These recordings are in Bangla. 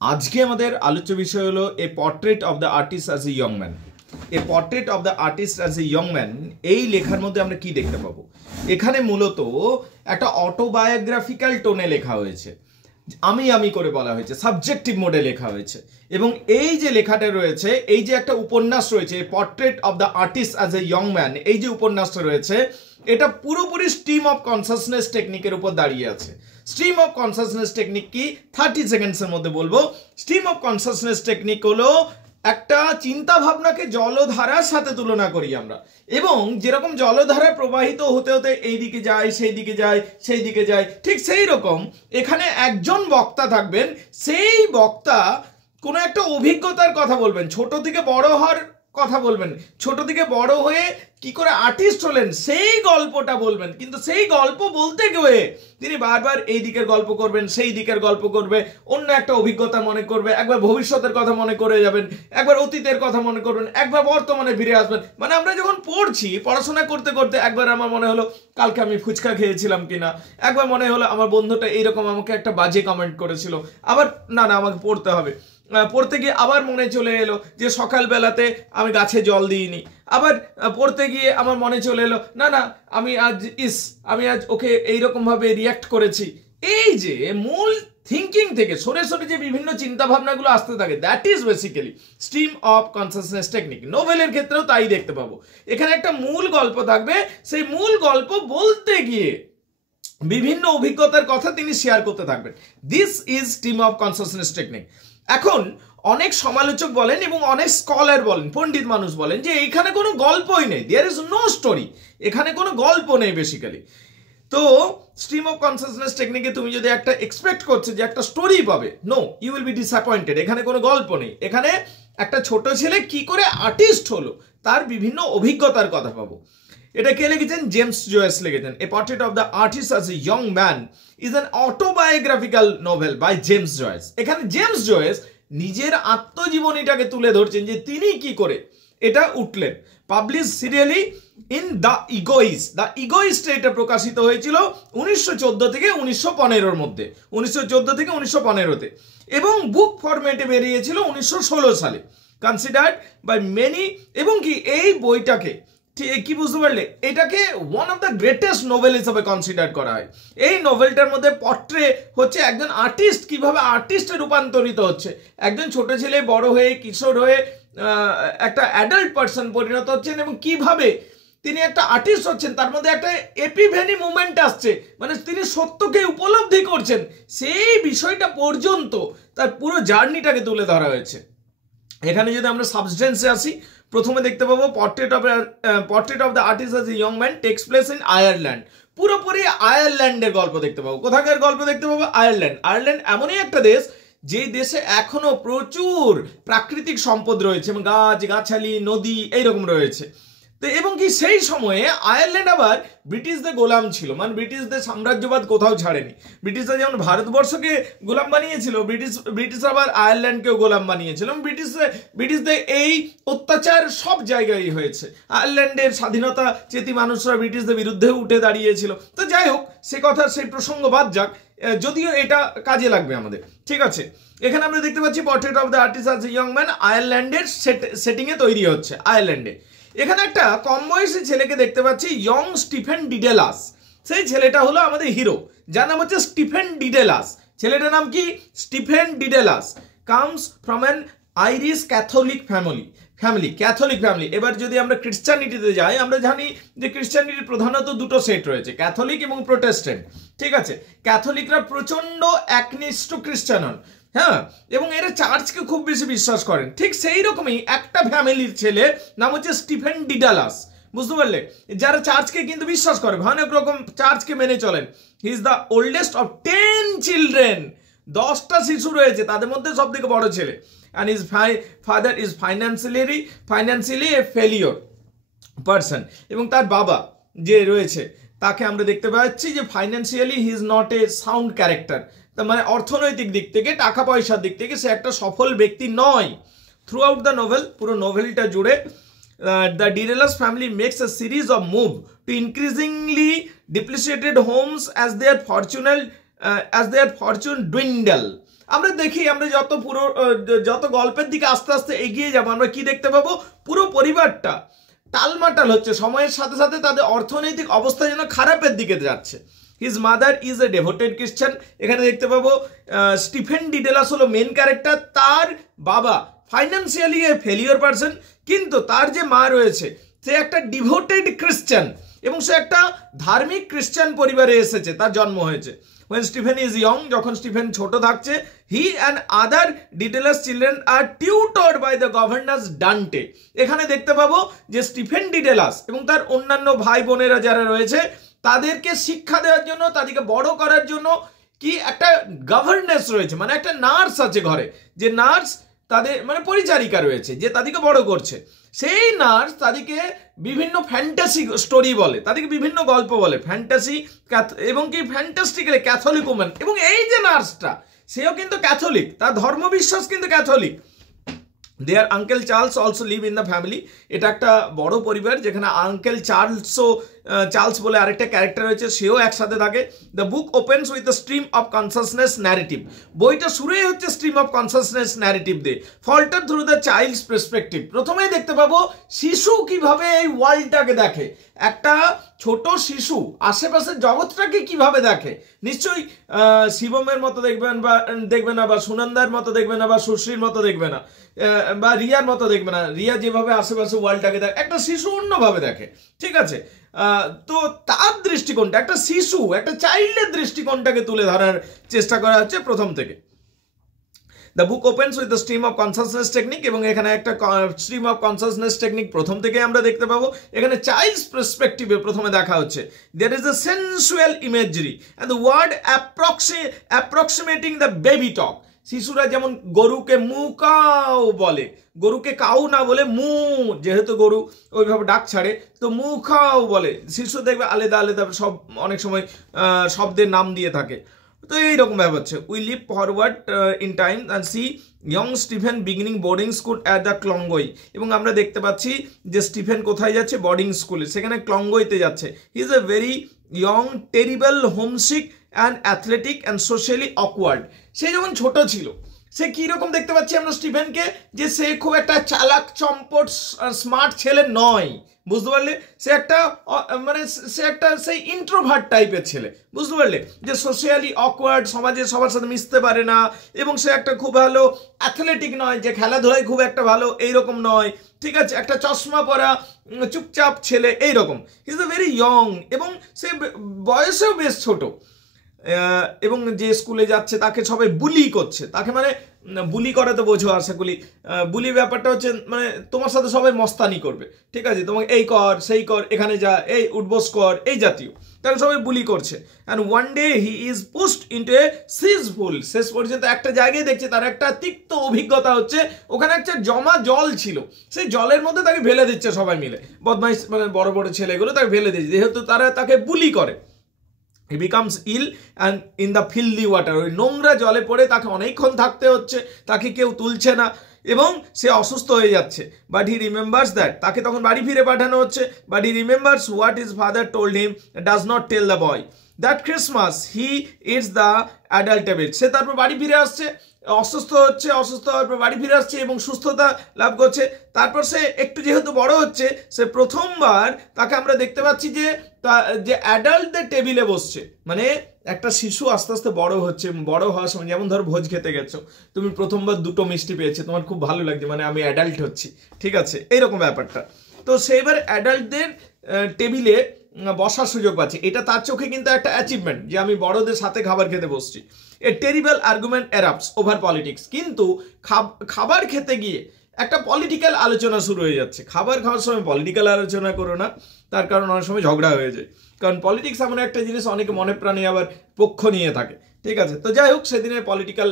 আজকে আমাদের আলোচ্য বিষয় হলো a portrait of the artist as a young man. A portrait of the artist as a young man, এই লেখার মধ্যে আমরা কি দেখতে পাবো? এখানে মূলত একটা অটোবায়োগ্রাফিক্যাল টোনে লেখা হয়েছে, আমি করে বলা হয়েছে, সাবজেক্টিভ মোডে লেখা হয়েছে। এবং এই যে লেখাটা রয়েছে, এই যে একটা উপন্যাস রয়েছে portrait of the artist as a young man, এই যে উপন্যাসটা রয়েছে এটা পুরোপুরি স্ট্রিম অফ কনসাসনেস টেকনিকের উপর দাঁড়িয়ে আছে। স্ট্রিম অফ কনসাসনেস টেকনিক কি 30 সেকেন্ডসের মধ্যে বলবো। স্ট্রিম অফ কনসাসনেস টেকনিক হলো একটা চিন্তা ভাবনাকে জলধারার সাথে তুলনা করি আমরা, এবং যেরকম জলধারা প্রবাহিত হতে হতে এই দিকে যায় সেই দিকে যায় সেই দিকে যায়, ঠিক সেই রকম এখানে একজন বক্তা থাকবেন। সেই বক্তা কোনো একটা অভিজ্ঞতার কথা বলবেন, ছোট থেকে বড় হওয়ার কথা বলবেন, ছোট থেকে বড় হয়ে কি করে আর্টিস্ট হলেন সেই গল্পটা বলবেন। কিন্তু সেই গল্প বলতে গিয়ে তিনি বারবার এই দিকের গল্প করবেন, সেই দিকের গল্প করবে, অন্য একটা অভিজ্ঞতা মনে করবে, একবার ভবিষ্যতের কথা মনে করে যাবেন, একবার অতীতের কথা মনে করবেন, একবার বর্তমানে ফিরে আসবেন। মানে আমরা যখন পড়ছি, পড়াশোনা করতে করতে একবার আমার মনে হলো কালকে আমি ফুচকা খেয়েছিলাম কিনা, একবার মনে হলো আমার বন্ধুটা এইরকম আমাকে একটা বাজে কমেন্ট করেছিল, আবার না আমাকে পড়তে হবে, পড়তে গিয়ে আবার মনে চলে এলো যে সকালবেলাতে আমি গাছে জল দিইনি, আবার পড়তে গিয়ে আমার মনে চলে এলো না আমি আজ ওকে এইরকম ভাবে রিয়াক্ট করেছি। এই যে মূল থিঙ্কিং থেকে সরে সরে যে বিভিন্ন চিন্তা ভাবনাগুলো আসতে থাকে, that is basically stream of consciousness technique. নোভেলের ক্ষেত্রেও তাই দেখতে পাবো। এখানে একটা মূল গল্প থাকবে, সেই মূল গল্প বলতে গিয়ে বিভিন্ন অভিজ্ঞতার কথা তিনি শেয়ার করতে থাকবেন। This is stream of consciousness technique. এখন অনেক সমালোচক বলেন এবং অনেক স্কলার বলেন, পণ্ডিত মানুষ বলেন যে এখানে কোনো গল্পই নেই, দেয়ার ইজ নো স্টোরি, এখানে কোনো গল্প নেই বেসিক্যালি। তো স্ট্রিম অফ কনসাসনেস টেকনিকে তুমি যদি একটা এক্সপেক্ট করছো যে একটা স্টোরি পাবে, no, you will be disappointed. এখানে কোনো গল্প নেই, এখানে একটা ছোট ছেলে কি করে আর্টিস্ট হলো তার বিভিন্ন অভিজ্ঞতার কথা পাবো। এটা কে লিখেছেন? জেমস জয়েস লিখেছেন। A portrait of the artist as a young man is an autobiographical novel by James Joyce. এখানে জেমস জয়েস নিজের আত্মজীবনীটাকে তুলে ধরছেন যে তিনি কি করে এটা উঠলেন। Publish serially in the Egoist. The Egoist এটা প্রকাশিত হয়েছিল 1914 থেকে 1915 মধ্যে, 1914 থেকে 1915-তে, এবং বুক ফরম্যাটে বেরিয়েছিল 1916 সালে। কনসিডার্ড বাই মেনি, এবং কি এই বইটাকে কি বুঝতে পারলে, এটাকে one of the greatest novel হিসেবে কনসিডার করা হয়। এই নোভেলটার মধ্যে পর্ট্রে হচ্ছে একজন আর্টিস্ট কিভাবে আর্টিস্টে রূপান্তরিত হচ্ছে, একজন ছোট ছেলে বড় হয়ে কিশোর হয়ে একটা অ্যাডাল্ট পার্সন পরিণত হচ্ছেন, এবং কিভাবে তিনি একটা আর্টিস্ট হচ্ছেন, তার মধ্যে একটা এপিফ্যানি মুভমেন্ট আসছে, মানে তিনি সত্যকে উপলব্ধি করছেন, সেই বিষয়টা পর্যন্ত তার পুরো জার্নিটাকে তুলে ধরা হয়েছে। এখানে যদি আমরা সাবস্টেন্সে আসি, প্রথমে দেখতে পাবো portrait of the artist as a young man takes place in Ireland. পুরোপুরি আয়ারল্যান্ডের গল্প দেখতে পাবো। কোথাকার গল্প দেখতে পাবো? আয়ারল্যান্ড। আয়ারল্যান্ড এমনই একটা দেশ যেই দেশে এখনো প্রচুর প্রাকৃতিক সম্পদ রয়েছে, এবং গাছ গাছালি নদী এইরকম রয়েছে। তো এবং কি সেই সময়ে আয়ারল্যান্ড আবার ব্রিটিশদের গোলাম ছিল, মানে ব্রিটিশদের সাম্রাজ্যবাদ কোথাও ছাড়েনি। ব্রিটিশরা যেমন ভারতবর্ষকে গোলাম বানিয়েছিল, ব্রিটিশ আবার আয়ারল্যান্ডকেও গোলাম বানিয়েছিল। ব্রিটিশদের এই অত্যাচার সব জায়গায় হয়েছে। আয়ারল্যান্ডের স্বাধীনতা চেতী মানুষরা ব্রিটিশদের বিরুদ্ধে উঠে দাঁড়িয়েছিল। তো যাই হোক, সে কথা সেই প্রসঙ্গ বাদ যাক, যদিও এটা কাজে লাগবে আমাদের, ঠিক আছে। এখানে আমরা দেখতে পাচ্ছি portrait of the artist as a young man আয়ারল্যান্ডের সেটিংয়ে তৈরি হচ্ছে, আয়ারল্যান্ডে। এখানে একটা কম বয়সী ছেলেকে দেখতে পাচ্ছি, ইয়ং স্টিফেন ডিডেলাস। সেই ছেলেটা হলো আমাদের হিরো, যার নাম হচ্ছে স্টিফেন ডিডেলাস। ছেলেটার নাম কি? Stephen Dedalus. Comes from an Irish Catholic family. এবার যদি আমরা ক্রিশ্চিয়ানিটিতে যাই, আমরা জানি যে ক্রিশ্চিয়ানিটির প্রধানত দুটো সেট রয়েছে, ক্যাথলিক এবং প্রোটেস্ট্যান্ট, ঠিক আছে। ক্যাথলিকরা প্রচন্ড একনিষ্ঠ খ্রিস্টান হন, হ্যাঁ, এবং এরা চার্চকে খুব বেশি বিশ্বাস করেন। ঠিক সেই রকমই একটা ফ্যামিলির ছেলে নাম হচ্ছে স্টিফেন ডিডেলাস, বুঝতে পারলে, যারা চার্চকে কিন্তু বিশ্বাস করে, অনেক রকম চার্চকে মেনে চলেন। He is the oldest of 10 children. 10টা শিশু রয়েছে, তাদের মধ্যে সব থেকে বড় ছেলে। and his father is financially a failure person, এবং তার বাবা যে রয়েছে তাকে আমরা দেখতে পাচ্ছি যে financially he is not a sound character, তার মানে অর্থনৈতিক দিক থেকে, টাকা পয়সার দিক থেকে সে একটা সফল ব্যক্তি নয়। থ্রু আউট দ্য নোভেল, পুরো নোভেলটা জুড়ে the Didelas family makes a series of moves to increasingly depreciated homes as their fortune dwindle. আমরা দেখি, আমরা যত গল্পের দিকে আস্তে আস্তে এগিয়ে যাবো আমরা কি দেখতে পাবো, পুরো পরিবারটা টালমাটাল হচ্ছে, সময়ের সাথে সাথে তাদের অর্থনৈতিক অবস্থা যেন খারাপের দিকে যাচ্ছে। His mother is a devoted খ্রিস্টান। এখানে দেখতে পাবো স্টিফেন ডিডেলাস হলো মেন ক্যারেক্টার, তার বাবা ফাইন্যান্সিয়ালি এ ফেলিওর পারসন, কিন্তু তার যে মা রয়েছে সে একটা ডিভোটেড খ্রিস্টান এবং সে একটা ধার্মিক খ্রিস্টান পরিবারে এসেছে, তার জন্ম হয়েছে। when Stephen is young, যখন স্টিফেন ছোট থাকছে, he and other Daedalus children are tutored by the governess Dante। এখানে দেখতে পাবো যে স্টিফেন ডিডেলাস এবং তার অন্যান্য ভাই বোনেরা যারা রয়েছে তাদেরকে শিক্ষা দেওয়ার জন্য, তাদেরকে বড় করার জন্য কি একটা গভর্নেন্স রয়েছে, মানে একটা নার্স আছে ঘরে, যে নার্স তাদের মানে পরিচারিকা রয়েছে যে তাদেরকে বড় করছে। সেই নার্স তাদেরকে বিভিন্ন ফ্যান্টাসি স্টোরি বলে, তাদেরকে বিভিন্ন গল্প বলে, ফ্যান্টাসি এবং কি ফ্যান্টাস্টিক্যালি ক্যাথলিক ওম্যান। এবং এই যে নার্সটা সেও কিন্তু ক্যাথলিক, তার ধর্মবিশ্বাস কিন্তু Catholic. Their uncle Charles also live in the family. এটা একটা বড় পরিবার যেখানে আঙ্কেল চার্লস বলে আরেকটা ক্যারেক্টার রয়েছে, সেও একসাথে থাকে। The book opens with the stream of consciousness narrative. বইটা শুরুই হচ্ছে স্ট্রিম অফ কনসাসনেস ন্যারেটিভ দিয়ে, filter through the child's perspective. প্রথমেই দেখতে পাবো শিশু কিভাবে এই ওয়ার্ল্ডটাকে দেখে, একটা ছোট শিশু আশেপাশের জগৎটাকে কিভাবে দেখে। নিশ্চয়ই শিবমের মতো দেখবে না, বা সুনন্দার মতো দেখবে না, বা সুশ্রীর মতো দেখবে না, বা রিয়ার মতো দেখবে না। রিয়া যেভাবে আশেপাশে ওয়ার্ল্ডটাকে দেখে, একটা শিশু অন্যভাবে দেখে, ঠিক আছে। তো তার দৃষ্টিকোণটা, একটা শিশু, একটা চাইল্ডের দৃষ্টিকোণটাকে তুলে ধরার চেষ্টা করা হচ্ছে প্রথম থেকে। The book opens with the stream of consciousness technique, এবং এখানে একটা স্ট্রিম অফ কনসাসনেস টেকনিক প্রথম থেকে আমরা দেখতে পাবো। এখানে চাইল্ডস পার্সপেক্টিভে প্রথমে দেখা হচ্ছে। There is the sensual imagery and the word approximating the baby talk. শিশুরা যেমন গরুকে মু কাউ বলে, গরুকে কাউ না বলে মু, যেহেতু গরু ওইভাবে ডাক ছাড়ে তো মু খাও বলে। শিশু দেখবে আলাদা আলাদা সব অনেক সময় শব্দের নাম দিয়ে থাকে। তো এইরকম ব্যাপার হচ্ছে। We live forward in time and see young Stephen beginning boarding school at the Clongowes. এবং আমরা দেখতে পাচ্ছি যে স্টিফেন কোথায় যাচ্ছে, বোর্ডিং স্কুলে, সেখানে ক্লঙ্গইতে যাচ্ছে। He is a very young, terrible, homesick and athletic and socially awkward. সে যখন ছোট ছিল সে কীরকম দেখতে পাচ্ছি আমরা স্টিফেনকে, যে সে খুব একটা চালাক চম্পট স্মার্ট ছেলে নয়, বুঝতে পারলে। সে একটা সেই ইন্ট্রোভার্ট টাইপের ছেলে, বুঝতে পারলে, যে সোশ্যালি অকওয়ার্ড, সমাজে সবার সাথে মিশতে পারে না। এবং সে একটা খুব ভালো অ্যাথলেটিক নয়, যে খেলাধুলায় খুব একটা ভালো এইরকম নয়, ঠিক আছে। একটা চশমা পরা চুপচাপ ছেলে এইরকম। হি ইজ এ ভেরি ইয়ং, এবং সে বয়সেও বেশ ছোট। এবং যে স্কুলে যাচ্ছে তাকে সবাই বুলি করছে, তাকে মানে বুলি করা তো বোঝো আশা করি। বুলি ব্যাপারটা হচ্ছে মানে তোমার সাথে সবাই মস্তানি করবে, ঠিক আছে, তোমাকে এই কর সেই কর, এখানে যা, এই উঠবোস কর, এই জাতীয়, তাকে সবাই বুলি করছে। And one day he is pushed into a cesspool. শেষ পর্যন্ত একটা জায়গায় দেখছে তার একটা তিক্ত অভিজ্ঞতা হচ্ছে, ওখানে একটা জমা জল ছিল, সেই জলের মধ্যে তাকে ফেলে দিচ্ছে সবাই মিলে, বদমাইশ মানে বড় বড় ছেলেগুলো তাকে ফেলে দিচ্ছে, যেহেতু তারা তাকে বুলি করে। He becomes ill and in the filthy water. ওই নোংরা জলে পড়ে তাকে অনেকক্ষণ থাকতে হচ্ছে, তাকে কেউ তুলছে না এবং সে অসুস্থ হয়ে যাচ্ছে। বাট হি রিমেম্বার্স দ্যাট, তাকে তখন বাড়ি ফিরে পাঠানো হচ্ছে। But he remembers what his father told him, does not tell the boy that Christmas he eats the adult habit. সে তারপর বাড়ি ফিরে আসছে, অসুস্থ হওয়ার পর বাড়ি ফিরে আসছে এবং সুস্থতা লাভ করছে। তারপর সে একটু যেহেতু বড় হচ্ছে, সে প্রথমবার তাকে আমরা দেখতে পাচ্ছি যে অ্যাডাল্টদের টেবিলে বসছে। মানে একটা শিশু আস্তে আস্তে বড় হচ্ছে, বড় হওয়ার সময় যেমন ধরো ভোজ খেতে গেছো, তুমি প্রথমবার 2টো মিষ্টি পেয়েছে, তোমার খুব ভালো লাগছে, মানে আমি অ্যাডাল্ট হচ্ছি, ঠিক আছে, এইরকম ব্যাপারটা। তো সে এবার অ্যাডাল্টদের টেবিলে বসার সুযোগ পাচ্ছে। এটা তার চোখে কিন্তু একটা অ্যাচিভমেন্ট, যে আমি বড়দের সাথে খাবার খেতে বসছি। A terrible argument erupts over politics. কিন্তু খাবার খেতে গিয়ে একটা পলিটিক্যাল আলোচনা শুরু হয়ে যাচ্ছে। খাবার খাওয়ার সময় পলিটিক্যাল আলোচনা করো না, তার কারণ অনেক সময় ঝগড়া হয়ে যায়। কারণ পলিটিক্স এমন একটা জিনিস, অনেকে মনে প্রাণে আবার পক্ষ নিয়ে থাকে, ঠিক আছে। তো যাই হোক, সেদিনে পলিটিক্যাল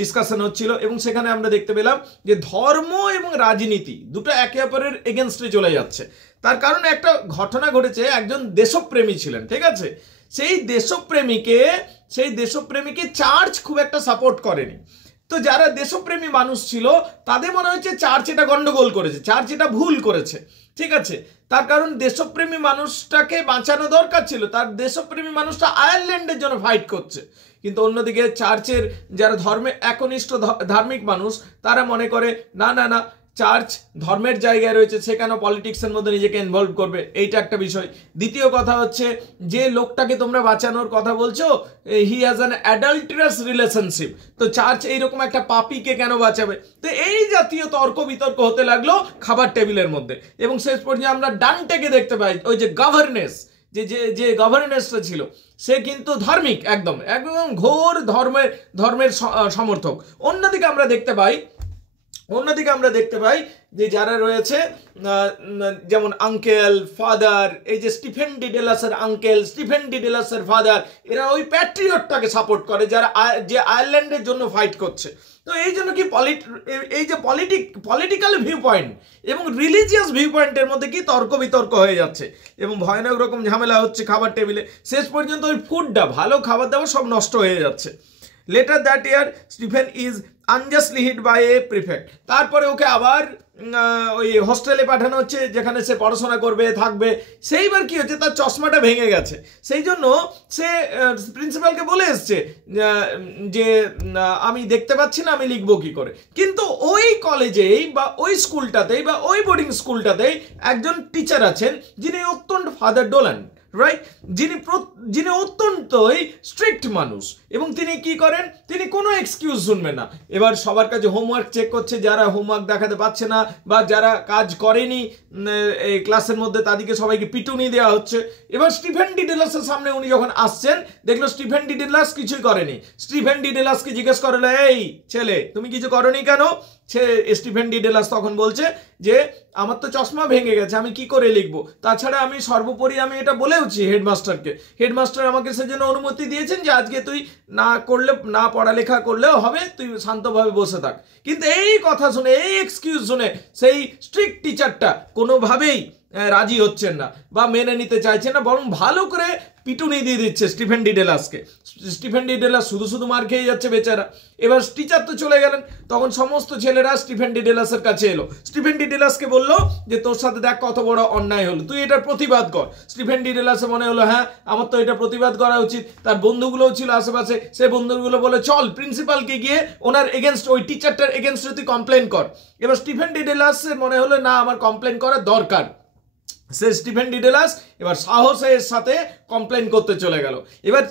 ডিসকাশন হচ্ছিল এবং সেখানে আমরা দেখতে পেলাম যে ধর্ম এবং রাজনীতি দুটো একে অপরের এগেনস্টে চলে যাচ্ছে। তার কারণে একটা ঘটনা ঘটেছে, একজন দেশপ্রেমী ছিলেন, ঠিক আছে। সেই দেশপ্রেমীকে চার্চ খুব একটা সাপোর্ট করেনি। তো যারা দেশপ্রেমী মানুষ ছিল তাদের মনে হচ্ছে চার্চ এটা গন্ডগোল করেছে, চার্চ এটা ভুল করেছে, ঠিক আছে। তার কারণ দেশপ্রেমী মানুষটাকে বাঁচানো দরকার ছিল, তার দেশপ্রেমী মানুষটা আয়ারল্যান্ডের জন্য ফাইট করছে। কিন্তু অন্যদিকে চার্চের যারা ধর্মে একনিষ্ঠ ধার্মিক মানুষ তারা মনে করে না না না, চার্চ ধর্মের জায়গায় রয়েছে, সে কেন পলিটিক্সের মধ্যে নিজেকে ইনভলভ করবে, এইটা একটা বিষয়। দ্বিতীয় কথা হচ্ছে যে লোকটাকে তোমরা বাঁচানোর কথা বলছো, he has an adulterous relationship, তো চার্চ এইরকম একটা পাপিকে কেন বাঁচাবে। তো এই জাতীয় তর্ক বিতর্ক হতে লাগলো খাবার টেবিলের মধ্যে, এবং শেষ পর্যন্ত আমরা ডান্টেকে দেখতে পাই, ওই যে গভর্নেস, যে যে যে গভর্নেসটা ছিল সে কিন্তু ধার্মিক, একদম একদম ঘোর ধর্মের সমর্থক। অন্যদিকে আমরা দেখতে পাই যে যারা রয়েছে যেমন আঙ্কেল ফাদার, এই যে স্টিফেন ডিডেলাসের আঙ্কেল, স্টিফেন ডিডেলাসের ফাদার, এরা ওই প্যাট্রিয়টটাকে সাপোর্ট করে যারা যে আয়ারল্যান্ডের জন্য ফাইট করছে। তো এই জন্য কি এই যে পলিটিক্যাল ভিউ পয়েন্ট এবং রিলিজিয়াস ভিউ পয়েন্টের মধ্যে কি তর্ক বিতর্ক হয়ে যাচ্ছে এবং ভয়ানক রকম ঝামেলা হচ্ছে খাবার টেবিলে। শেষ পর্যন্ত ওই ফুডটা, ভালো খাবার দাবার সব নষ্ট হয়ে যাচ্ছে। Later that year Stephen is unjustly hit by a prefect. তারপরে ওকে আবার ওই হোস্টেলে পাঠানো হচ্ছে যেখানে সে পড়াশোনা করবে, থাকবে। সেইবার কি হচ্ছে, তার চশমাটা ভেঙে গেছে, সেই জন্য সে প্রিন্সিপালকে বলে এসছে যে আমি দেখতে পাচ্ছি না, আমি লিখবো কি করে। কিন্তু ওই কলেজেই বা ওই স্কুলটাতেই বা ওই বোর্ডিং স্কুলটাতেই একজন টিচার আছেন যিনি অত্যন্ত ফাদার ডোলান, রাইট, যিনি অত্যন্তই স্ট্রিক্ট মানুষ, এবং তিনি কি করেন, তিনি কোনো এক্সকিউজ শুনবেন না। এবার সবার কাছে হোমওয়ার্ক চেক করছে, যারা হোমওয়ার্ক দেখাতে পারছে না বা যারা কাজ করেনি এই ক্লাসের মধ্যে তাদেরকে সবাইকে পিটুনি দেওয়া হচ্ছে। এবার স্টিফেন ডিডেলাসের সামনে উনি যখন আসছেন, দেখলো স্টিফেন ডিডেলাস কিছুই করেনি। স্টিফেন ডিডেলাসকে জিজ্ঞেস করলো, এই ছেলে তুমি কিছু করনি কেন? স্টিফেন ডিডেলাস তখন বলছে যে আমার তো চশমা ভেঙে গেছে, আমি কি করে লিখবো, তাছাড়া আমি সর্বোপরি আমি এটা বলেওছি হেডমাস্টারকে, হেডমাস্টার আমাকে সেজন্য অনুমতি দিয়েছেন যে আজকে তুই না পড়ালেখা করলেও হবে, তুই শান্তভাবে বসে থাক। কিন্তু এই কথা শুনে, এই এক্সকিউজ শুনে সেই স্ট্রিক্ট টিচারটা কোনোভাবেই রাজি হচ্ছেন না বা মেনে নিতে চাইছেন না, বরং ভালো করে পিটুনি দিয়ে দিচ্ছে স্টিফেন ডিডেলাসকে। স্টিফেন ডিডেলাস শুধু মার খেয়ে যাচ্ছে বেচারা। এবার টিচার তো চলে গেলেন, তখন সমস্ত ছেলেরা স্টিফেন ডিডেলাসের কাছে এলো। স্টিফেন ডিডেলাসকে বললো যে তোর সাথে দেখ কত বড় অন্যায় হলো, তুই এটার প্রতিবাদ কর। স্টিফেন ডিডেলাসে মনে হলো হ্যাঁ আমার তো এটা প্রতিবাদ করা উচিত। তার বন্ধুগুলোও ছিল আশেপাশে, সে বন্ধুগুলো বলে চল প্রিন্সিপালকে গিয়ে ওনার এগেনস্ট, ওই টিচারটার এগেনস্টে তুই কমপ্লেন কর। এবার স্টিফেন ডিডেলাসের মনে হলো না আমার কমপ্লেন করা দরকার। সে স্টিফেন ডিডেলাস এবার সাহসের সাথে কমপ্লেন করতে চলে গেল। এবার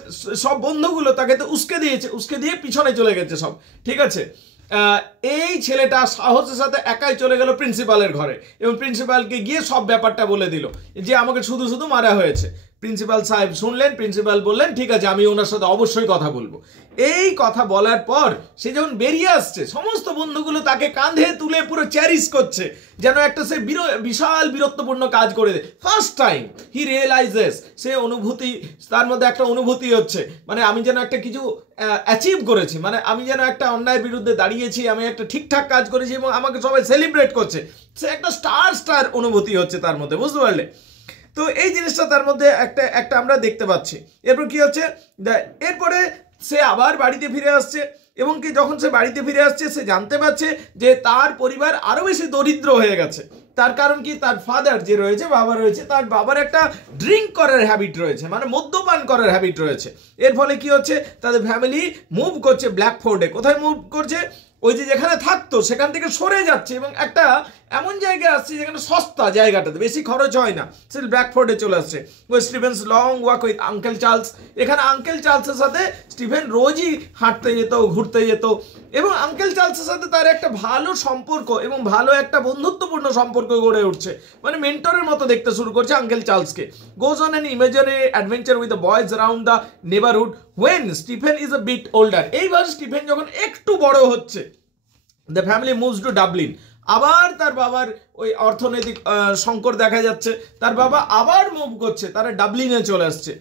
সব বন্ধুগুলো তাকে তো উস্কে দিয়ে পিছনে চলে গেছে সব, ঠিক আছে। এই ছেলেটা সাহসের সাথে একাই চলে গেল প্রিন্সিপালের ঘরে এবং প্রিন্সিপালকে গিয়ে সব ব্যাপারটা বলে দিল যে আমাকে শুধু মারা হয়েছে। প্রিন্সিপাল সাহেব শুনলেন, প্রিন্সিপাল বললেন ঠিক আছে আমি ওনার সাথে অবশ্যই কথা বলবো। এই কথা বলার পর সে যখন বেরিয়ে আসছে, সমস্ত বন্ধুগুলো তাকে কাঁধে তুলে পুরো চ্যারিশ করছে, যেন একটা সে বিশাল বীরত্বপূর্ণ কাজ করে দেয়। ফার্স্ট টাইম হি রিয়েলাইজেস, সে অনুভূতি, তার মধ্যে একটা অনুভূতি হচ্ছে মানে আমি যেন একটা কিছু অ্যাচিভ করেছি, মানে আমি যেন একটা অন্যায়ের বিরুদ্ধে দাঁড়িয়েছি, আমি একটা ঠিকঠাক কাজ করেছি এবং আমাকে সবাই সেলিব্রেট করছে। সে একটা স্টার অনুভূতি হচ্ছে তার মধ্যে, বুঝতে পারলে? তো এই জিনিসটা তার মধ্যে একটা আমরা দেখতে পাচ্ছি। এরপর কি হচ্ছে, এরপরে সে আবার বাড়িতে ফিরে আসছে এবং কি যখন সে বাড়িতে ফিরে আসছে সে জানতে পারছে যে তার পরিবার আরো বেশি দরিদ্র হয়ে গেছে। তার কারণ কি, তার ফাদার যে রয়েছে, বাবা রয়েছে, তার বাবার একটা ড্রিঙ্ক করার হ্যাবিট রয়েছে, মানে মদ্যপান করার হ্যাবিট রয়েছে। এর ফলে কি হচ্ছে, তাদের ফ্যামিলি মুভ করছে ব্ল্যাকফোর্ডে। কোথায় মুভ করছে? ওই যে যেখানে থাকতো সেখান থেকে সরে যাচ্ছে এবং একটা এমন জায়গায় আসছে যেখানে সস্তা, জায়গাটাতে বেশি খরচ হয় না, সে ব্ল্যাকফোর্ডে চলে আসছে। ওই Stephen's long walk with uncle Charles, এখানে আঙ্কেল চার্লসের সাথে স্টিফেন রোজই হাঁটতে যেত, ঘুরতে যেত এবং আঙ্কেল চার্লসের সাথে তার একটা ভালো সম্পর্ক এবং ভালো একটা বন্ধুত্বপূর্ণ সম্পর্ক গড়ে উঠছে, মানে মেন্টরের মতো দেখতে শুরু করছে আঙ্কেল চার্লসকে। Goes on an imaginary adventure with the boys around the neighbourhood when Stephen is a bit older. এইবার স্টিফেন যখন একটু বড় হচ্ছে, the family moves to Dublin. আবার তার বাবার ওই অর্থনৈতিক সংকট দেখা যাচ্ছে, তার বাবা আবার মুভ করছে, তারা ডাবলিনে চলে আসছে।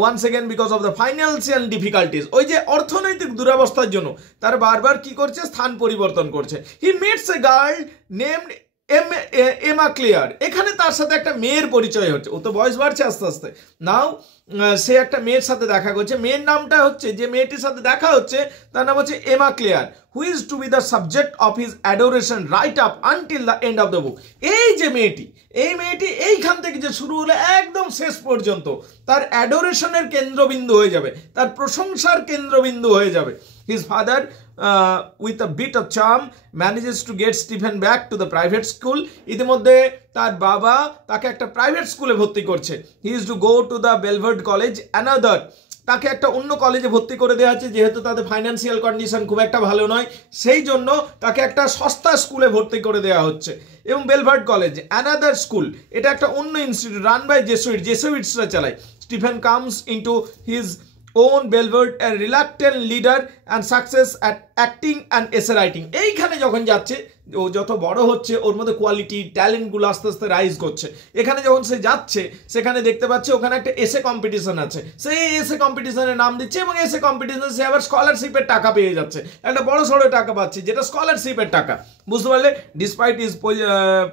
Once again because of the financial difficulties, ওই যে অর্থনৈতিক দুরবস্থার জন্য তারা বারবার কি করছে, স্থান পরিবর্তন করছে। He meets a girl named Emma Clery, এখানে তার সাথে একটা মেয়ের পরিচয় হচ্ছে, ও তো বয়স বাড়ছে আস্তে আস্তে। নাও সে একটা মেয়ের সাথে দেখা করছে, মেয়ের নামটা হচ্ছে, যে মেয়েটির সাথে দেখা হচ্ছে তার নাম হচ্ছে Emma Clery, who is to be the subject of his adoration right up until the end of the book. এই যে মেয়েটি, এই মেয়েটি এইখান থেকে যে শুরু হলে একদম শেষ পর্যন্ত তার অ্যাডোরেশনের কেন্দ্রবিন্দু হয়ে যাবে, তার প্রশংসার কেন্দ্রবিন্দু হয়ে যাবে। His father with a bit of charm manages to get Stephen back to the private school. ইতিমধ্যে তার বাবা তাকে একটা প্রাইভেট স্কুলে ভর্তি করছে। he is to go to the Belford College another, তাকে একটা অন্য কলেজে ভর্তি করে দেওয়া হচ্ছে, যেহেতু তাদের ফাইন্যান্সিয়াল কন্ডিশন খুব একটা ভালো নয়, সেই জন্য তাকে একটা সস্তা স্কুলে ভর্তি করে দেওয়া হচ্ছে। এবং বেলভার্ড কলেজ অ্যানাদার স্কুল, এটা একটা অন্য ইনস্টিটিউট রান বাই জেসুইটসরা চালায়। Stephen comes into his own Belford a reluctant leader and success at acting and essay writing। এইখানে যখন যাচ্ছে, ও যত বড় হচ্ছে ওর মধ্যে কোয়ালিটি ট্যালেন্টগুলো আস্তে আস্তে রাইজ করছে। এখানে যখন সে যাচ্ছে সেখানে দেখতে পাচ্ছে ওখানে একটা এসে কম্পিটিশন আছে, সেই এসে কম্পিটিশনের নাম দিচ্ছে এবং এসে কম্পিটিশনে সে আবার স্কলারশিপের টাকা পেয়ে যাচ্ছে, একটা বড় সড়ো টাকা পাচ্ছে যেটা স্কলারশিপের টাকা, বুঝতে পারলে। Despite his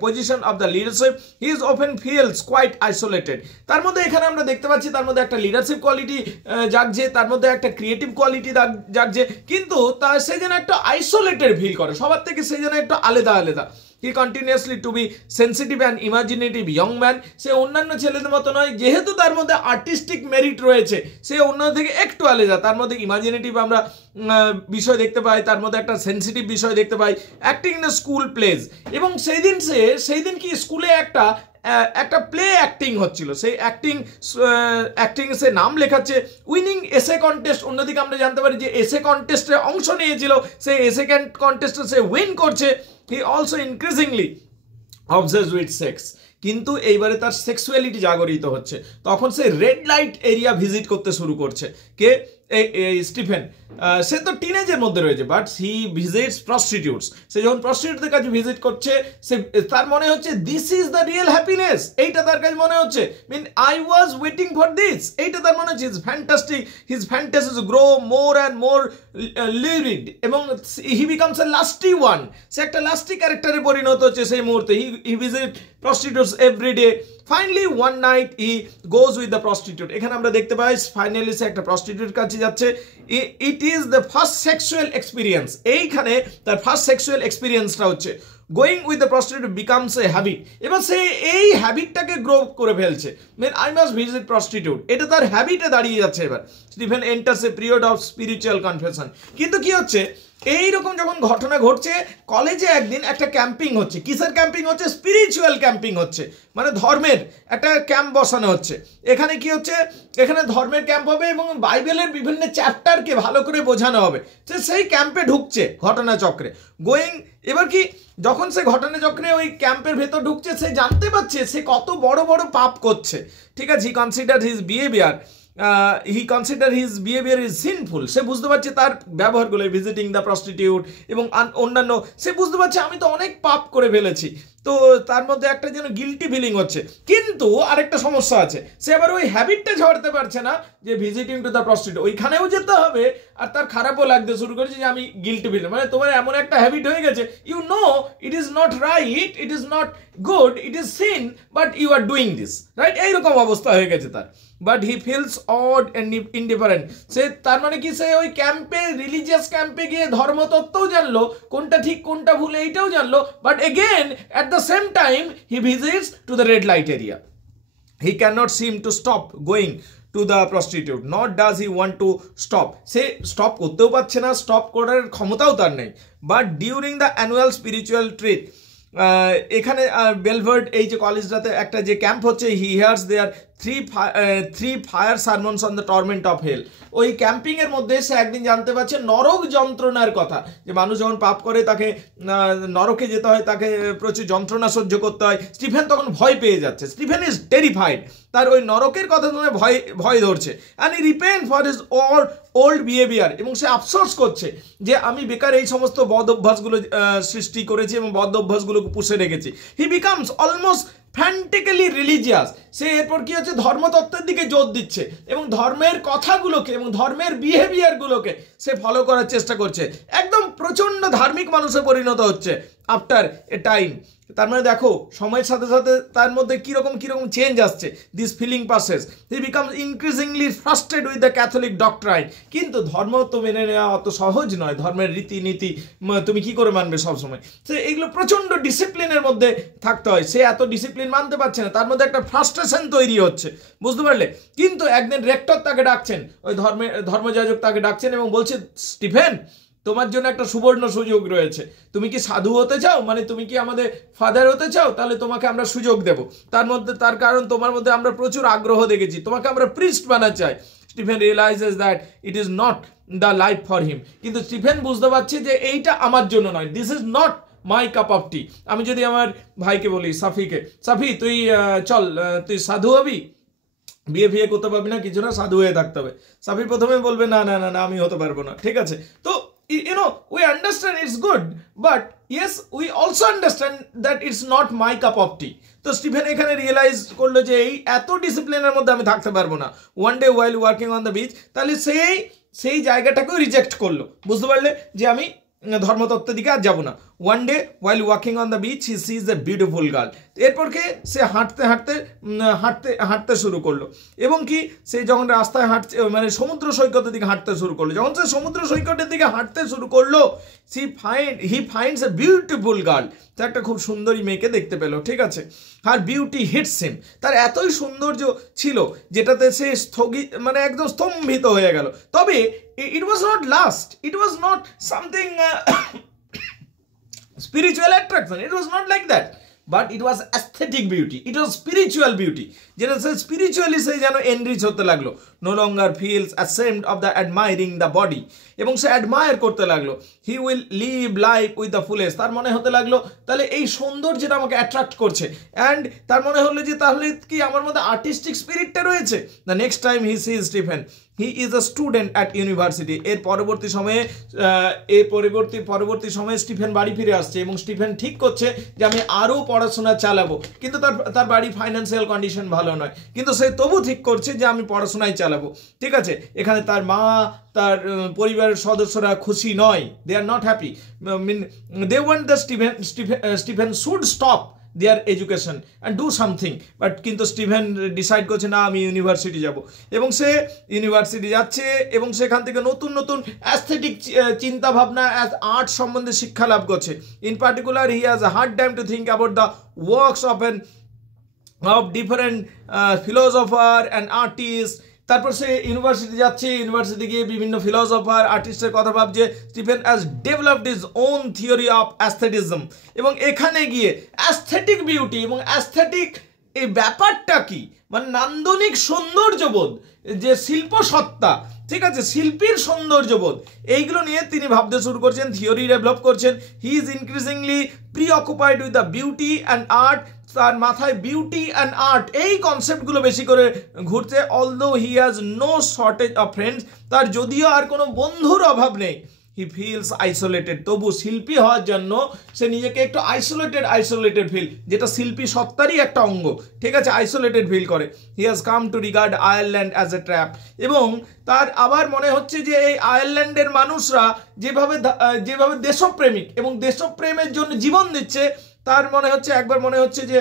position of the leadership he is often feels quite isolated. তার মধ্যে এখানে আমরা দেখতে পাচ্ছি তার মধ্যে একটা লিডারশিপ কোয়ালিটি জাগছে, তার মধ্যে একটা ক্রিয়েটিভ কোয়ালিটি জাগছে, কিন্তু তার সে যেন একটা আইসোলেটেড ফিল করে, সবার থেকে সে যেন একটা আলাদা আলাদা। He continuously to be sensitive and imaginative young man, সে অন্যান্য ছেলেদের মতো নয়, যেহেতু তার মধ্যে আর্টিস্টিক মেরিট রয়েছে সে অন্য থেকে একটু আলাদা, তার মধ্যে ইমাজিনেটিভ আমরা বিষয় দেখতে পাই, তার মধ্যে একটা সেন্সিটিভ বিষয় দেখতে পাই, অ্যাক্টিং ইন স্কুল প্লেজ। এবং সেই দিন কি স্কুলে একটা প্লে অ্যাক্টিং হচ্ছিল, সেই অ্যাক্টিং সে নাম লেখাচ্ছে, উইনিং এসে কন্টেস্ট। অন্যদিকে আমরা জানতে পারি যে এসে কন্টেস্টে অংশ নিয়েছিল, সেই এসে কন্টেস্টে সে উইন করছে। He also increasingly obsessed with sex, কিন্তু এইবারে তার সেক্সুয়ালিটি জাগরিত হচ্ছে, তখন সে রেড লাইট এরিয়া ভিজিট করতে শুরু করছে। কে? স্টিফেন। সে তো টিনেজের মধ্যে রয়েছে, বাট হি ভিজিটস প্রস্টিটিউটস। সে যখন প্রস্টিটিউটদের কাছে ভিজিট করছে, সে তার মনে হচ্ছে this is the real happiness, এইটা তার কাছে মনে হচ্ছে, mean I was waiting for this, এইটা তার মনে হচ্ছে। His fantasies grow more and more livid, এবং he becomes a lusty one, সে একটা লাস্টি ক্যারেক্টারে পরিণত হচ্ছে সেই মুহূর্তে। He visit prostitutes every day. Finally one night he goes with the prostitute. এখানে আমরা দেখতে পাই ফাইনালি সে একটা প্রস্টিটিউট কাছে যাচ্ছে। It is the first sexual experience, এইখানে তার ফার্স্ট সেক্সুয়াল এক্সপিরিয়েন্সটা হচ্ছে। Going with the prostitute becomes a habit, এবার সে এই হ্যাবিটটাকে গ্রো করে ফেলছে, mean I must visit prostitute, এটা তার হ্যাবিটে দাঁড়িয়ে যাচ্ছে। এবার Stephen enters a period of spiritual confession. কিন্তু কি হচ্ছে, এইরকম যখন ঘটনা ঘটছে, কলেজে একদিন একটা ক্যাম্পিং হচ্ছে। কিসের ক্যাম্পিং হচ্ছে? স্পিরিচুয়াল ক্যাম্পিং হচ্ছে, মানে ধর্মের একটা ক্যাম্প বসানো হচ্ছে। এখানে কি হচ্ছে, এখানে ধর্মের ক্যাম্প হবে এবং বাইবেলের বিভিন্ন চ্যাপ্টারকে ভালো করে বোঝানো হবে। সে সেই ক্যাম্পে ঢুকছে ঘটনাচক্রে। গোয়িং, এবার কি, যখন সে ঘটনাচক্রে ওই ক্যাম্পের ভেতর ঢুকছে, সে জানতে পারছে সে কত বড় বড় পাপ করছে। ঠিক আছে, he consider his behaviour is sinful. সে বুঝতে পারছে তার ব্যবহারগুলো, ভিজিটিং দ্য প্রস্টিটিউট এবং অন্যান্য, সে বুঝতে পারছে আমি তো অনেক পাপ করে ফেলেছি, তো তার মধ্যে একটা যেন গিল্টি ফিলিং হচ্ছে। কিন্তু আরেকটা সমস্যা আছে, সে আবার ওই হ্যাবিটটা ঝরতে পারছে না যে ভিজিটিং টু দ্য প্রস্টিটিউট, ওইখানেও যেতে হবে, আর তার খারাপও লাগতে শুরু করেছে যে আমি গিল্টি ফিলিং, মানে তোমার এমন একটা হ্যাবিট হয়ে গেছে, you know it is not right, it is not good, it is sin, but you are doing this, right, এইরকম অবস্থা হয়ে গেছে তার। But he feels odd and indifferent. সে তার মানে কি, সে ওই ক্যাম্পে, রিলিজিয়াস ক্যাম্পে গিয়ে ধর্মতত্ত্বও জানলো, কোনটা ঠিক কোনটা ভুল এইটাও জানলো, but again at the same time he visits to the red light area. He cannot seem to stop going to the prostitute, nor does he want to stop. সে স্টপ করতেও পারছে না, স্টপ করার ক্ষমতাও তার নেই। But during the annual spiritual trip, এখানে বেলভার্ড এই যে কলেজটাতে একটা যে ক্যাম্প হচ্ছে, he hears there three fire sermons on the torment of hell. ওই ক্যাম্পিংয়ের মধ্যে সে একদিন জানতে পারছে নরক যন্ত্রণার কথা, যে মানুষ যখন পাপ করে তাকে নরকে যেতে হয়, তাকে প্রচুর যন্ত্রণা সহ্য করতে হয়। স্টিফেন তখন ভয় পেয়ে যাচ্ছে, স্টিফেন ইজ টেরিফাইড, তার ওই নরকের কথা শুনে ভয় ধরছে। And he repent for his old behaviour, এবং সে আফসোস করছে যে আমি বেকার এই সমস্ত বদ অভ্যাসগুলো সৃষ্টি করেছি এবং বদ অভ্যাসগুলোকে পুষে রেখেছি। He becomes almost fanatically religious. সে এরপর কি হচ্ছে, ধর্মতত্ত্বের দিকে জোর দিচ্ছে এবং ধর্মের কথাগুলোকে এবং ধর্মের বিহেভিয়ারগুলোকে সে ফলো করার চেষ্টা করছে, একদম প্রচণ্ড ধার্মিক মানুষে পরিণত হচ্ছে। After a time. তার মানে দেখো সময়ের সাথে সাথে তার মধ্যে কিরকম কিরকম চেঞ্জ আসছে, this feeling passes, he becomes increasingly frustrated with the Catholic doctrine. কিন্তু ধর্ম তো মেনে নেওয়া অত সহজ নয়, ধর্মের রীতিনীতি তুমি কি করে মানবে সবসময়, সে এগুলো প্রচণ্ড ডিসিপ্লিনের মধ্যে থাকতে হয়, সে এত ডিসিপ্লিন মানতে পারছে না, তার মধ্যে একটা ফ্রাস্ট্রেশন তৈরি হচ্ছে, বুঝতে পারলে। কিন্তু একদিন রেক্টর তাকে ডাকছেন, ওই ধর্মযাজক তাকে ডাকছেন এবং বলছে, স্টিফেন তোমার জন্য একটা সুবর্ণ সুযোগ রয়েছে, তুমি কি সাধু হতে চাও, মানে তুমি কি আমাদের ফাদার হতে চাও, তাহলে তোমাকে আমরা সুযোগ দেব। তার কারণ তোমার মধ্যে আমরা প্রচুর আগ্রহ দেখেছি, তোমাকে আমরা প্রিস্ট বানাতে চাই। Stephen realizes that it is not the life for him. কিন্তু স্টিফেন বুঝতে পারছে যে এইটা আমার জন্য নয়, this is not my cup of tea. আমি যদি আমার ভাইকে বলি, সাফিকে, সাফি তুই চল তুই সাধু হবি, বিয়ে ফিয়ে করতে পারবি না, কিছু না, সাধু হয়ে থাকতে হবে। সাফি প্রথমে বলবে না না না না আমি হতে পারবো না, ঠিক আছে। তো we understand it's good, but yes, we also understand that it's not my cup of tea. তো স্টিফেন এখানে রিয়েলাইজ করলো যে এই এত ডিসিপ্লিনের মধ্যে আমি থাকতে পারবো না। One day while working on the beach, তাহলে সেই জায়গাটাকেও রিজেক্ট করলো, বুঝতে পারলে, যে আমি ধর্মতত্ত্বের দিকে আর যাবো না। One day while walking on the beach he sees a beautiful girl. এরপরকে সে হাঁটতে শুরু করলো, এবং কি সে যখন রাস্তায় হাঁটছে, মানে সমুদ্র সৈকতের দিকে হাঁটতে শুরু করলো, যখন সে সমুদ্র সৈকতের দিকে হাঁটতে শুরু করলো, he finds a beautiful girl. সে একটা খুব সুন্দরী মেয়েকে দেখতে পেলো, ঠিক আছে। হার বিউটি হিটস হিম, তার এতই সৌন্দর্য ছিল যেটাতে সে মানে একদম স্তম্ভিত হয়ে গেল। তবে it was not lust, it was not something spiritual attraction, it was not like that, but it was aesthetic beauty, it was spiritual beauty, যেটা সে স্পিরিচুয়ালি সে যেন এনরিচ হতে লাগলো। no longer feels ashamed of the admiring the body, এবং সে অ্যাডমায়ার করতে লাগলো। he will live life with the fullest, তার মনে হতে লাগলো তাহলে এই সৌন্দর্যটা আমাকে অ্যাট্রাক্ট করছে, অ্যান্ড তার মনে হলো যে তাহলে কি আমার মধ্যে আর্টিস্টিক স্পিরিটটা রয়েছে। the next time he sees Stephen, he is a student at university. এর পরবর্তী সময়ে স্টিফেন বাড়ি ফিরে আসছে, এবং স্টিফেন ঠিক করছে যে আমি আরও পড়াশোনা চালাবো, কিন্তু তার বাড়ি ফাইন্যান্সিয়াল কন্ডিশন ভালো নয়, কিন্তু সে তবু ঠিক করছে যে আমি পড়াশোনায় চালাবো, ঠিক আছে। এখানে তার মা, তার পরিবারের সদস্যরা খুশি নয়, they are not happy, they want the Stephen should stop their education and do something, but কিন্তু স্টিফেন ডিসাইড করছে না আমি ইউনিভার্সিটি যাব, এবং সে ইউনিভার্সিটি যাচ্ছে, এবং সেখান থেকে নতুন নতুন অ্যাস্থেটিক চিন্তাভাবনা, আর্ট সম্বন্ধে শিক্ষা লাভ করছে। In particular he has a hard time to think about the works of different philosopher and artists। তারপর সে ইউনিভার্সিটি যাচ্ছে, ইউনিভার্সিটি গিয়ে বিভিন্ন ফিলোসফার, আর্টিস্টের কথা ভাবছে। Stephen has developed his own theory of aestheticism, এবং এখানে গিয়ে অ্যাস্থেটিক বিউটি এবং অ্যাস্থেটিক এই ব্যাপারটা কি, মানে নান্দনিক সৌন্দর্যবোধ, যে শিল্প সত্তা, ঠিক আছে, শিল্পীর সৌন্দর্যবোধ, এইগুলো নিয়ে তিনি ভাবতে শুরু করছেন, থিওরি ডেভেলপ করছেন। He is increasingly preoccupied with the beauty and art, তার মাথায় বিউটি অ্যান্ড আর্ট এই কনসেপ্টগুলো বেশি করে ঘুরছে। Although he has no shortage of friends, তার যদিও আর কোনো বন্ধুর অভাব নেই। হি ফিলস আইসোলেটেড, তবু শিল্পী হওয়ার জন্য সে নিজেকে একটু আইসোলেটেড ফিল, যেটা শিল্পী সত্তারই একটা অঙ্গ, ঠিক আছে, আইসোলেটেড ফিল করে। He has come to regard Ireland as a trap, এবং তার আবার মনে হচ্ছে যে এই আয়ারল্যান্ডের মানুষরা যেভাবে দেশপ্রেমিক এবং দেশপ্রেমের জন্য জীবন দিচ্ছে, তার একবার মনে হচ্ছে যে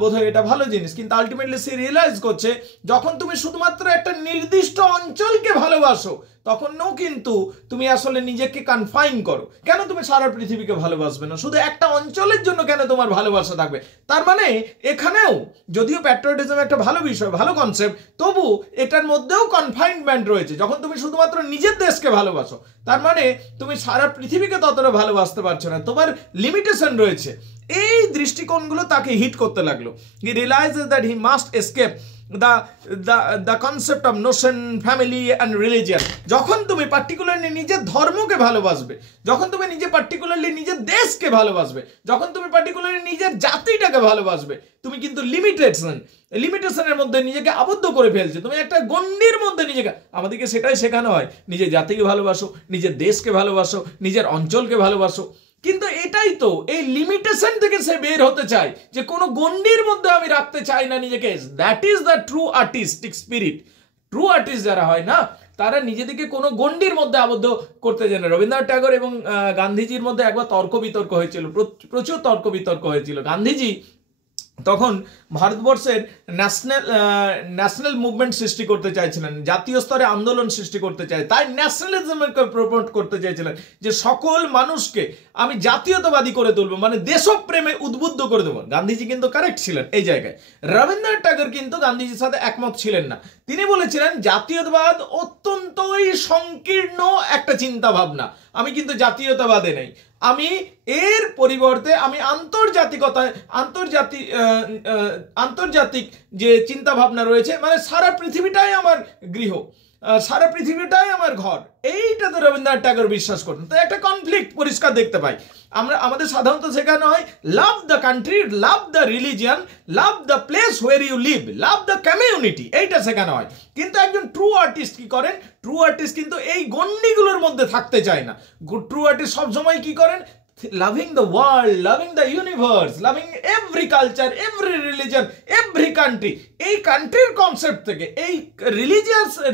বোধহয় এটা ভালো জিনিস, কিন্তু আলটিমেটলি সে রিয়েলাইজ করছে যখন তুমি শুধুমাত্র একটা নির্দিষ্ট অঞ্চলকে ভালোবাসো, তখনও কিন্তু তুমি আসলে নিজেকে কনফাইন করো। কেন তুমি সারা পৃথিবীকে ভালোবাসবে না, শুধু একটা অঞ্চলের জন্য কেন তোমার ভালোবাসা থাকবে? তার মানে এখানেও যদিও প্যাট্রিয়টিজম একটা ভালো বিষয়, ভালো কনসেপ্ট, তবু এটার মধ্যেও কনফাইনমেন্ট রয়েছে। যখন তুমি শুধুমাত্র নিজের দেশকে ভালোবাসো, তার মানে তুমি সারা পৃথিবীকে ততটা ভালোবাসতে পারছো না, তোমার লিমিটেশন রয়েছে। এই দৃষ্টিকোণগুলো তাকে হিট করতে লাগলো। He realizes that he must escape the concept of notion, family and religion। যখন তুমি পার্টিকুলারলি নিজের ধর্মকে ভালোবাসবে, যখন তুমি পার্টিকুলারলি নিজের দেশকে ভালোবাসবে, যখন তুমি পার্টিকুলারলি নিজের জাতিটাকে ভালোবাসবে, তুমি কিন্তু লিমিটেশনের মধ্যে নিজেকে আবদ্ধ করে ফেলছে, তুমি একটা গণ্ডির মধ্যে নিজেকে। আমাদেরকে সেটাই শেখানো হয়, নিজের জাতিকে ভালোবাসো, নিজের দেশকে ভালোবাসো, নিজের অঞ্চলকে ভালোবাসো, কিন্তু এটাই তো, এই লিমিটেশন থেকে সে বের হতে চায়, যে কোনো গণ্ডির মধ্যে আমি রাখতে চাই না নিজেকে। That is the true artistic spirit. True artist যারা হয় না, তারা নিজেদেরকে কোনো গণ্ডির মধ্যে আবদ্ধ করতে চায় না। রবীন্দ্রনাথ ঠাকুর এবং গান্ধীজির মধ্যে একবার তর্ক বিতর্ক হয়েছিল, প্রচুর তর্ক বিতর্ক হয়েছিল। গান্ধীজি তখন ভারতবর্ষের ন্যাশনাল মুভমেন্ট সৃষ্টি করতে চাইছিলেন, জাতীয় স্তরে আন্দোলন সৃষ্টি করতে চাই, তাই ন্যাশনালিজমকে প্রমোট করতে চাইছিলেন যে সকল মানুষকে আমি জাতীয়তাবাদী করে তুলবো, মানে দেশপ্রেমে উদ্বুদ্ধ করে দেবো। গান্ধীজি কিন্তু কারেক্ট ছিলেন এই জায়গায়। রবীন্দ্রনাথ ঠাকুর কিন্তু গান্ধীজির সাথে একমত ছিলেন না। তিনি বলেছিলেন জাতীয়তাবাদ অত্যন্তই সংকীর্ণ একটা চিন্তা ভাবনা, আমি কিন্তু জাতীয়তাবাদে নেই, আমি এর পরিবর্তে আমি আন্তর্জাতিক যে চিন্তা ভাবনা রয়েছে, মানে সারা পৃথিবীটাই আমার গৃহ, সারা পৃথিবীটাই আমার ঘর, এইটাতে রবীন্দ্রনাথ ঠাকুর বিশ্বাস করতেন। তো একটা কনফ্লিক্ট পরিষ্কার দেখতে পাই আমরা। আমাদের সাধারণত শেখানো হয় love the country, love the religion, love the place where you live, love the community, এইটা শেখানো হয়। কিন্তু একজন ট্রু আর্টিস্ট কি করেন? ট্রু আর্টিস্ট কিন্তু এই গণ্ডিগুলোর মধ্যে থাকতে চায় না। ট্রু আর্টিস্ট সবসময় কি করেন? loving the world, loving the universe, loving every culture, every religion, every country, এই কান্ট্রির কনসেপ্ট থেকে, এই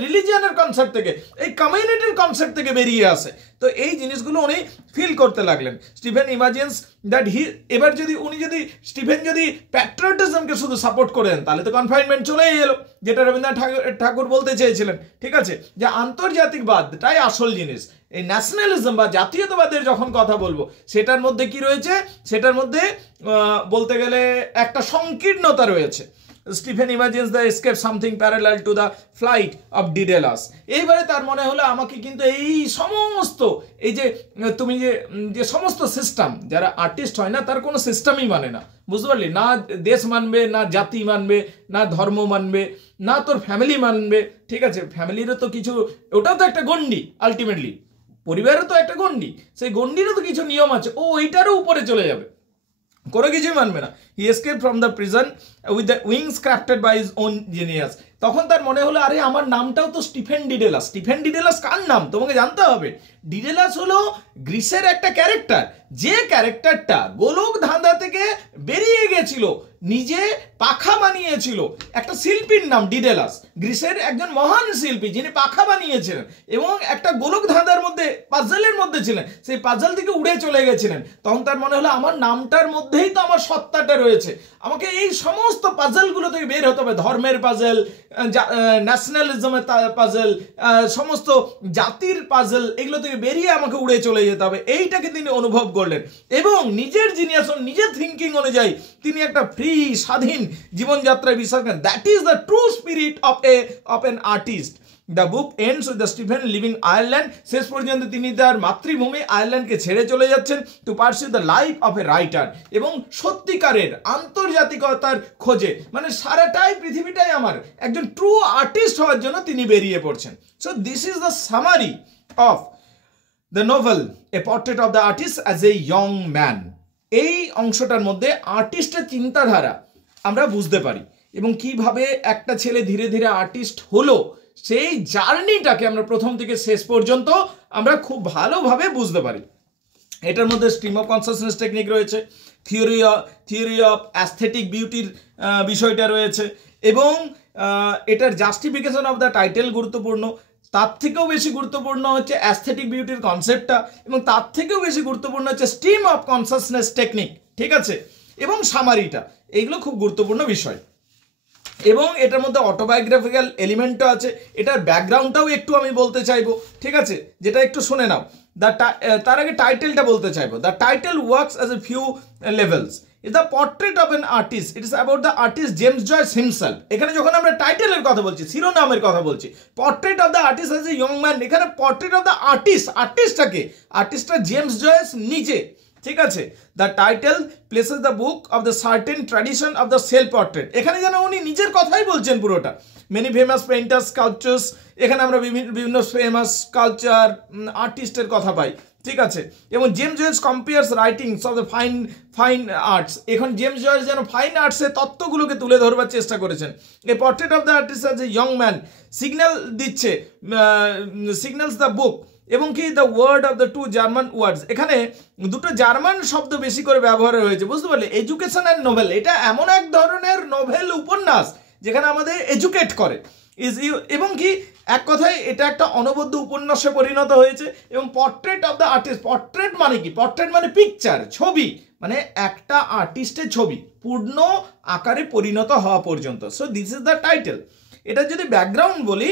রিলিজিয়ানের কনসেপ্ট থেকে, এই কমিউনিটির কনসেপ্ট থেকে বেরিয়ে আসে। তো এই জিনিসগুলো উনি ফিল করতে লাগলেন। স্টিফেন ইমাজিনস দ্যাট এবার যদি স্টিফেন যদি প্যাট্রিয়টিজমকে শুধু সাপোর্ট করেন তাহলে তো কনফাইনমেন্ট চলেই এলো, যেটা রবীন্দ্রনাথ ঠাকুর বলতে চেয়েছিলেন। ঠিক আছে, যে আন্তর্জাতিকবাদটাই আসল জিনিস। এই ন্যাশনালিজম বা জাতীয়তাবাদের যখন কথা বলবো সেটার মধ্যে কি রয়েছে? সেটার মধ্যে বলতে গেলে একটা সংকীর্ণতা রয়েছে। Stephen imagines the escape something parallel to the flight of Daedalus. এইবারে তার মনে হলো আমাকে কিন্তু এই সমস্ত এই যে তুমি যে সমস্ত সিস্টেম, যারা আর্টিস্ট হয় না তার কোনো সিস্টেমই মানে না, বুঝতে পারলি? না দেশ মানবে, না জাতি মানবে, না ধর্ম মানবে, না তোর ফ্যামিলি মানবে। ঠিক আছে, ফ্যামিলিরও তো কিছু, ওটাও তো একটা গণ্ডি, আলটিমেটলি পরিবারেরও তো একটা গণ্ডি, সেই গণ্ডিরও তো কিছু নিয়ম আছে, ও ওইটারও উপরে চলে যাবে, কোনো কিছুই মানবে না। He escape from the prison with the wings crafted by his own genius. তখন তার মনে হলো আরে আমার নামটাও তো স্টিফেন ডিডেলাস। স্টিফেন ডিডেলাস কার নাম তোমাকে জানতে হবে। ডিডেলাস হলো গ্রিসের একটা ক্যারেক্টার, যে ক্যারেক্টারটা গোলক ধাঁধা থেকে বেরিয়ে গেছিল, নিজে পাখা বানিয়েছিল। একটা শিল্পীর নাম ডিডেলাস, গ্রিসের একজন মহান শিল্পী যিনি পাখা বানিয়েছিলেন এবং একটা গোলক ধাঁধার মধ্যে, পাজলের মধ্যে ছিলেন, সেই পাজল থেকে উড়ে চলে গেছিলেন। তখন তার মনে হলো আমার নামটার মধ্যেই তো আমার সত্তাটা রয়েছে, আমাকে এই সমস্ত পাজলগুলো থেকে বের হতে হবে, ধর্মের পাজল, ন্যাশনালিজমের পাজল, সমস্ত জাতির পাজল, এগুলো থেকে বেরিয়ে আমাকে উড়ে চলে যেতে হবে। এইটাকে তিনি অনুভব করলেন এবং নিজের জিনিয়াস, নিজের থিঙ্কিং অনুযায়ী তিনি একটা ফ্রি স্বাধীন জীবনযাত্রায় বিশ্বাস করেন। That is the true spirit of an artist. The book ends with the Stephen living Ireland. শেষ পর্যন্ত তিনি তার মাতৃভূমি আয়ারল্যান্ডকে ছেড়ে চলে যাচ্ছেন to pursue the life of a writer, এবং সত্যিকারের আন্তর্জাতিকতার খোঁজে, মানে সারাটাই পৃথিবীটাই আমার, একজন ট্রু আর্টিস্ট হওয়ার জন্য তিনি বেরিয়ে পড়ছেন। So this is the summary of the novel A portrait of the artist as a young man. এই অংশটার মধ্যে আর্টিস্টের চিন্তাধারা আমরা বুঝতে পারি এবং কিভাবে একটা ছেলে ধীরে ধীরে আর্টিস্ট হলো, সেই জার্নিটাকে আমরা প্রথম থেকে শেষ পর্যন্ত আমরা খুব ভালোভাবে বুঝতে পারি। এটার মধ্যে স্ট্রিম অফ কনসাসনেস টেকনিক রয়েছে, থিওরি অফ অ্যাস্থেটিক বিউটির বিষয়টা রয়েছে, এবং এটার জাস্টিফিকেশন অফ দ্য টাইটেল গুরুত্বপূর্ণ। তার থেকেও বেশি গুরুত্বপূর্ণ হচ্ছে অ্যাস্থেটিক বিউটির কনসেপ্টটা, এবং তার থেকেও বেশি গুরুত্বপূর্ণ হচ্ছে স্ট্রিম অফ কনসাসনেস টেকনিক। ঠিক আছে, এবং সামারিটা, এইগুলো খুব গুরুত্বপূর্ণ বিষয়। এবং এটার মধ্যে অটোবায়োগ্রাফিক্যাল এলিমেন্টও আছে। এটার ব্যাকগ্রাউন্ডটাও একটু আমি বলতে চাইবো, ঠিক আছে, যেটা একটু শুনে নাও। তার আগে টাইটেলটা বলতে চাইবো। The title works as a few levels. Is the portrait of an artist, it is about the artist James Joyce himself. এখানে যখন আমরা টাইটেলের কথা বলছি, শিরোনামের কথা বলছি, portrait of the artist as a young man, এখানে পোর্ট্রেট অফ দ্য আর্টিস্টটাকে, আর্টিস্টটা জেমস জয়েস নিজে। ঠিক আছে, the title places the book of the certain tradition of the self portrait. এখানে যেন উনি নিজের কথাই বলছেন পুরোটা। মেনি ফেমাস পেইন্টার্স, স্কাল্পচার্স, এখানে আমরা বিভিন্ন ফেমাস স্কাল্পচার আর্টিস্টের কথা পাই। ঠিক আছে, এবং James Joyce compares writings of the fine arts. এখন জেমস জয়েস যেন ফাইন আর্টসের তত্ত্বগুলোকে তুলে ধরবার চেষ্টা করেছেন। A portrait of the artist as a young man signal দিচ্ছে, সিগন্যালস দ্য বুক, এবং কি the word of the two German words. এখানে দুটো জার্মান শব্দ বেশি করে ব্যবহার হয়েছে, বুঝতে পারলে? Education and novel. এটা এমন এক ধরনের নোভেল উপন্যাস যেখানে আমাদের এডুকেট করে। ইজ ইউ, এবং কি এক কথায় এটা একটা অনবদ্য উপন্যাসে পরিণত হয়েছে। এবং portrait of the artist, portrait মানে কি? পোর্ট্রেট মানে পিকচার, ছবি, মানে একটা আর্টিস্টের ছবি পূর্ণ আকারে পরিণত হওয়া পর্যন্ত। So this is the title. এটা যদি ব্যাকগ্রাউন্ড বলি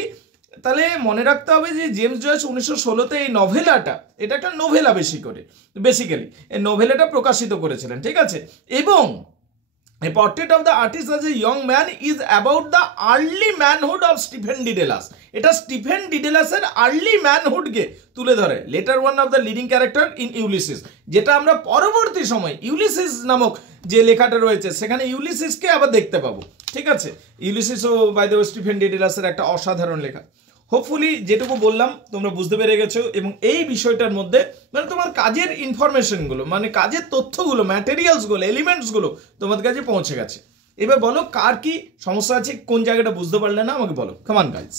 তাহলে মনে রাখতে হবে যে জেমস জয়েস 1916-তে এই নভেলাটা, এটা একটা নোভেলা বেসিক্যালি এই নোভেলাটা প্রকাশিত করেছিলেন, ঠিক আছে। এবং A portrait of the artist as a young man is about the early manhood of Stephen Dedalus. এটা স্টিফেন ডিডেলাসের আর্লি ম্যানহুডকে তুলে ধরে। Letter one of the leading character in Ulysses, যেটা আমরা পরবর্তী সময় ইউলিসিস নামক যে লেখাটা রয়েছে সেখানে ইউলিসিসকে আবার দেখতে পাবো, ঠিক আছে। ইউলিসিসও বাই দ্য ওয়ে স্টিফেন ডিডেলাসের একটা অসাধারণ লেখা। হোপফুলি যেটুকু বললাম তোমরা বুঝতে পেরে গেছো, এবং এই বিষয়টার মধ্যে মানে তোমার কাজের ইনফরমেশনগুলো, মানে কাজের তথ্যগুলো, ম্যাটেরিয়ালসগুলো, এলিমেন্টসগুলো তোমাদের কাছে পৌঁছে গেছে। এবার বলো কার কি সমস্যা আছে, কোন জায়গাটা বুঝতে পারলে না আমাকে বলো। Come on guys.